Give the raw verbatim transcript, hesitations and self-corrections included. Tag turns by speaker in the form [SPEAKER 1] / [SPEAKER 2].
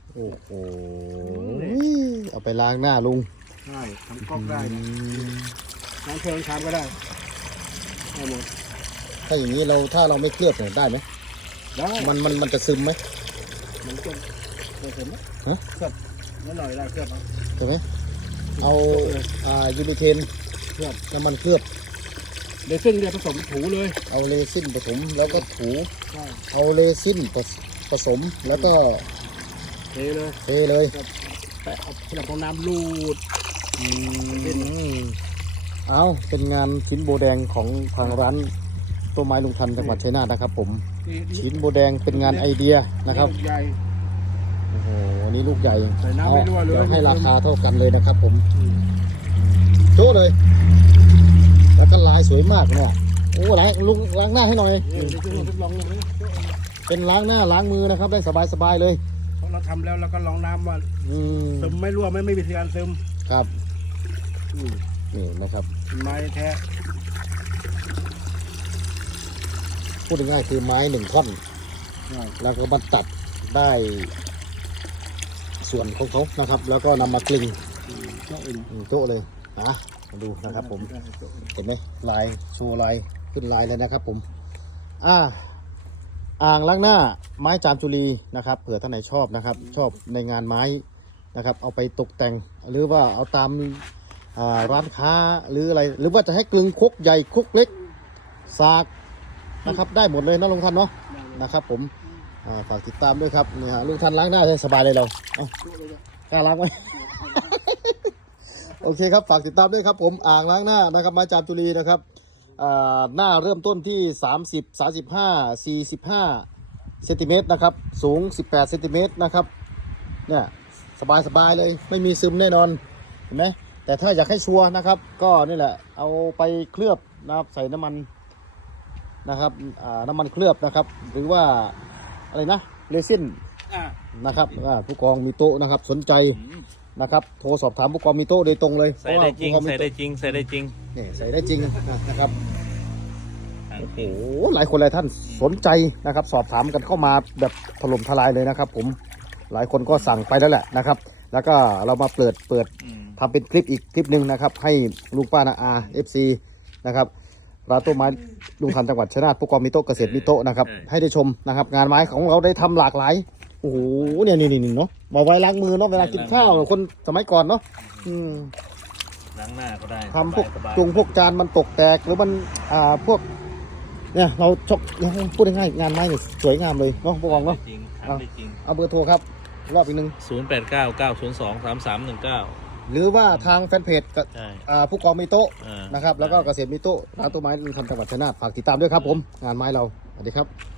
[SPEAKER 1] โอ้โหเอาไปล้างหน้าลุง
[SPEAKER 2] ใช่ทำก๊อกได้นะน้ำเชิงชามก็ได้ได้หมด
[SPEAKER 1] ถ้าอย่างนี้เราถ้าเราไม่เคลือบเนี่ยได้ไหม
[SPEAKER 2] ได้
[SPEAKER 1] มันมันมันจะซึมไหม
[SPEAKER 2] มันจะจะซึมไหม
[SPEAKER 1] ฮะ
[SPEAKER 2] เคลือบนิดหน่อยได้เคลือบเอา
[SPEAKER 1] ใช่ไหมเอาอ่ายูนิเทนเคลือบน้ำมันเคลือบ
[SPEAKER 2] เรซินเนี่ยผสมถูเลย
[SPEAKER 1] เอาเรซินผสมแล้วก็ถูเอาเรซินผสมแล้วก็
[SPEAKER 2] เทเลย
[SPEAKER 1] เทเลย
[SPEAKER 2] แปะเอาขนาดของน้ำรูด
[SPEAKER 1] เอาเป็นงานชิ้นโบแดงของทางร้านต้นไม้ลุงทันจังหวัดชัยนาทนะครับผมชิ้นโบแดงเป็นงานไอเดียนะครับโอ้โหนี่ลูกใหญ่เอาเดี๋ยวให้ราคาเท่ากันเลยนะครับผมโจ้เลยแล้วก็ลายสวยมากเนาะโอ้ล้างลุงล้างหน้าให้หน่อยเป็นล้างหน้าล้างมือนะครับได้สบายๆเลย
[SPEAKER 2] เพราะเราทำแล้วเราก็ลองน้ำว่าซึมไม่รั่วไม่ไม่มีการซึม
[SPEAKER 1] ครับนี่นะครับ
[SPEAKER 2] ไม้แท้
[SPEAKER 1] พูดง่ายๆคือไม้หนึ่งท่อนแล้วก็มาตัดได้ส่วนของเขานะครับแล้วก็นำมากลึงโจ๊ะเลยนะมาดูนะครับผมเห็นไหมลายโชว์ลายขึ้นลายเลยนะครับผมอ่าอ่างล้างหน้าไม้จามจุลีนะครับเผื่อท่านไหนชอบนะครับชอบในงานไม้นะครับเอาไปตกแต่งหรือว่าเอาตามร้านค้าหรืออะไรหรือว่าจะให้กลึงครกใหญ่ครกเล็กสากนะครับได้หมดเลยนะลุงทันเนาะนะครับผมฝากติดตามด้วยครับนี่ฮะลุงทันล้างหน้าได้สบายเลยเราเอากล้าล้างไหม โอเคครับฝากติดตามด้วยครับผมอ่างล้างหน้านะครับไม้จามจุลีนะครับหน้าเริ่มต้นที่สามสิบ สามสิบห้า สี่สิบห้าเซนติเมตรนะครับสูงสิบแปดเซนติเมตรนะครับเนี่ยสบายสบายเลยไม่มีซึมแน่นอนเห็นไหมแต่ถ้าอยากให้ชัวร์นะครับก็นี่แหละเอาไปเคลือบนะครับใส่น้ำมันนะครับน้ำมันเคลือบนะครับหรือว่าอะไรนะเรซินนะครับผู้กองมีโต๊ะนะครับสนใจนะครับโทรสอบถามผู้กองมีโต๊ะโดยตรงเลย
[SPEAKER 3] ใส่ได้จริงใส่ได้จริงใส่ได้จริง
[SPEAKER 1] นี่ใส่ได้จริงนะครับโอ้โหหลายคนหลายท่านสนใจนะครับสอบถามกันเข้ามาแบบถล่มทลายเลยนะครับผมหลายคนก็สั่งไปแล้วแหละนะครับแล้วก็เรามาเปิดเปิดทำเป็นคลิปอีกคลิปหนึ่งนะครับให้ลุงป้านาอาเอฟซีนะครับร้านต้นไม้ลุงทันจังหวัดชัยนาทผู้กองมีโต๊ะเกษตรมีโต๊ะนะครับให้ได้ชมนะครับงานไม้ของเราได้ทำหลากหลายโอ้โหเนี่ยนี่นี่เนาะมาไว้ล้างมือเนาะเวลากินข้าวคนสมัยก่อนเนาะ
[SPEAKER 3] ล้างหน้าก็ได้
[SPEAKER 1] ทำพวกจุงพวกจานมันตกแตกหรือมันอ่าพวกเนี่ยเราชกพูดง่ายๆงานไม้เนี่ยสวยงามเลยเนาะผู้กองเนาะ
[SPEAKER 3] จริงจริง
[SPEAKER 1] เอาเบอร์โทรครับรอบอีกหนึ่ง
[SPEAKER 3] ศูนย์แปดเก้าเก้าศูนย์สองสามสามหนึ่งเก้า
[SPEAKER 1] หรือว่าทางแฟนเพจผู้กองมีโต๊ะนะครับแล้วก็เกษตรมีโต๊ะร้านต้นไม้ลุงทันจังหวัดชัยนาทฝากติดตามด้วยครับผมงานไม้เราสวัสดีครับ